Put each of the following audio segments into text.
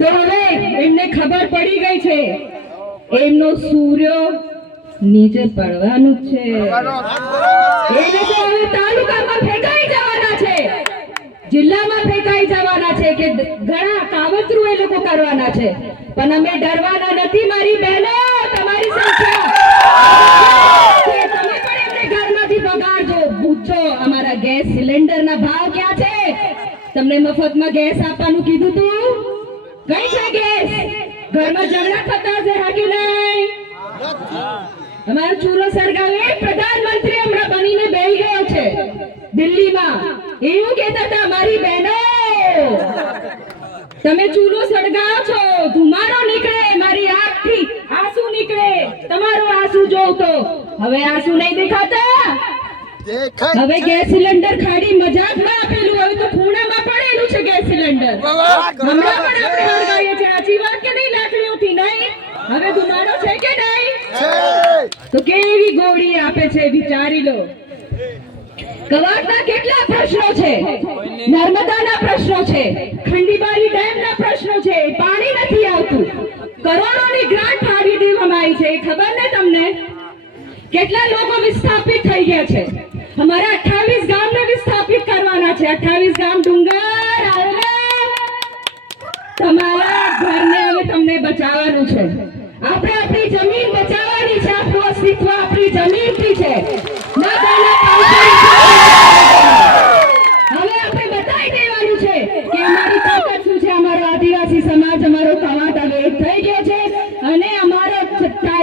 તો હવે એમને ખબર પડી ગઈ છે. એમનો સૂર્ય નીચે પડવાનું છે. એ લોકો હવે તાલુકામાં ફેંકાઈ જવાના છે. જિલ્લામાં ફેંકાઈ જવાના કે ઘણા કાવતરું એ લોકો કરવાના છે. પણ અમે ડરવાના નથી મારી બહેનો તમારી સંખ્યા. તમે પણ એમને ઘરમાંથી બગાડજો પૂછો અમારા ગેસ સિલિન્ડરના ભાવ ક્યાં છે? તમને મફતમાં ગેસ આપવાનું કીધું તું? કઈ છે ગેસ? ઘરમાં ઝઘડા થતા છે હા કે નહીં? અમારો ચૂલો સળગાવે પ્રધાનમંત્રી હમણાં બનીને બેહી ગયો છે દિલ્હીમાં. એવું કહેતા હતા મારી બહેનો તમે ચૂલો સળગાવો છો ધુમાડો નીકળે મારી આંખથી આંસુ નીકળે તમારો આંસુ જોઉં તો હવે આંસુ નહીં દેખાતા? હવે ગેસ સિલિન્ડર ખાડી મજાકમાં આપેલું હવે તો ખૂણામાં પડેલું છે ગેસ સિલિન્ડર. હમણાં પણ આપણે હળગાવીએ છીએ. આજી વાત કે નહીં લાકડીઓથી નહીં? હવે ધુમાડો છે કે નહીં? તો કેવી ગોળી આપે છે વિચારી લો. કવાડના કેટલા પ્રશ્નો છે? નર્મદાના પ્રશ્નો છે ખંડીબારી ડેમના પ્રશ્નો છે પાણી નથી આવતું. કરોડોની ગ્રાન્ટ ફાળી દેવામાં આવી છે ખબર ને તમને? કેટલા લોકો વિસ્થાપિત થઈ ગયા છે? અમારા 28 ગામને વિસ્થાપિત કરવાના છે. 28 ગામ ડુંગર તમારા ઘરને હવે તમને બચાવવાનું છે. આપણે આપણી જમીન બચાવવાની છે આપણું અસ્તિત્વ આપણી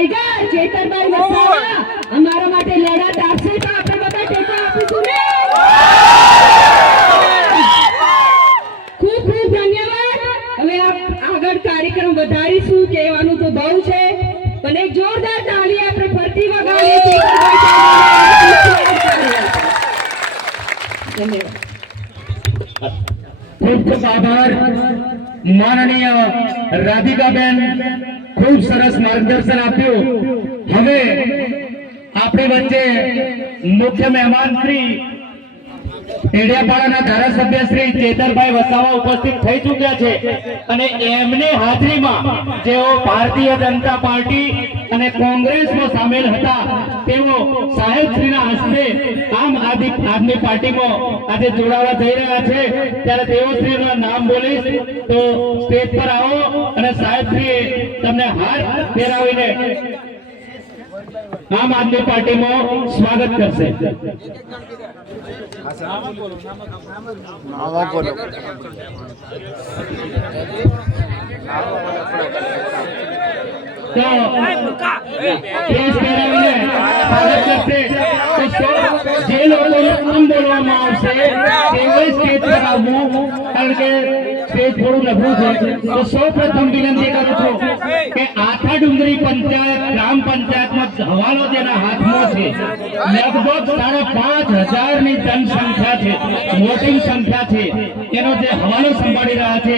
ટાઈગર ચેતનભાઈ વસાવા. અમારા માટે લડત આપશે તો આપણે બધા ટેકો આપીશું. ને ખૂબ ખૂબ ધન્યવાદ. હવે આપ આગળ કાર્યક્રમ વધારીશું કહેવાનું તો બહુ છે પણ એક જોરદાર તાળી આપણે ફરતી વગાડીએ ધન્યવાદ. ખૂબ ખૂબ આભાર. માનનીય રાધિકાબેન ખૂબ સરસ માર્ગદર્શન આપ્યું. હવે આપણી વચ્ચે મુખ્ય મહેમાન શ્રી ડેડિયાપાડાના ધારાસભ્ય શ્રી ચેતરભાઈ વસાવા ઉપસ્થિત થઈ ચૂક્યા છે અને એમની હાજરીમાં જેઓ ભારતીય જનતા પાર્ટી અને કોંગ્રેસમાં સામેલ હતા, તેઓ સાહેબશ્રીના હસ્તે આમ આદમી પાર્ટીમાં આજે જોડાવા જઈ રહ્યા છે. ત્યારે તેઓ શ્રીનું નામ બોલીશ. તો સ્ટેજ પર આવો અને સાહેબશ્રીએ તમને હાથ ફેરાવીને આમ આદમી પાર્ટીમાં સ્વાગત કરશે. જે લોકોને આમ બોલવામાં આવશે તેઓએ સ્ટેજ સ્ટેજ થોડું નબળું છે તો સૌ પ્રથમ વિનંતી કરું છું કે આખા ડુંગરી પંચાયત, ગ્રામ પંચાયતમાં હવાલો તેના હાથમાં છે. લગભગ સાડા પાંચ હજારની જનસંખ્યા છે. મોટી સંખ્યા છે. એનો જે હવાલો સંભાળી રહ્યા છે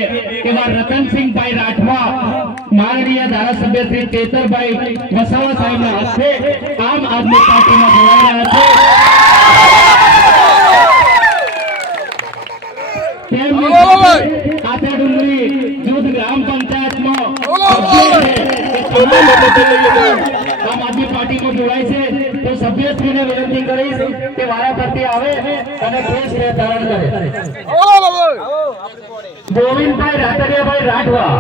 એવા રતનસિંહભાઈ રાઠવા માનનીય ધારાસભ્ય શ્રી તેતરભાઈ વસાવા સાહેબના હસ્તે આમ આદમી પાર્ટીમાં જોડાઈ રહ્યા છે. ડુંગરી જૂથ ગ્રામ પંચાયતમાં પાર્ટીમાં જોડાય છે. તો સભ્યશ્રીને વિનંતી કરીશ કે વારા પ્રત્યે આવે અને કેસ ધારણ કરે. ગોવિંદભાઈ રાતડિયાભાઈ રાઠવા.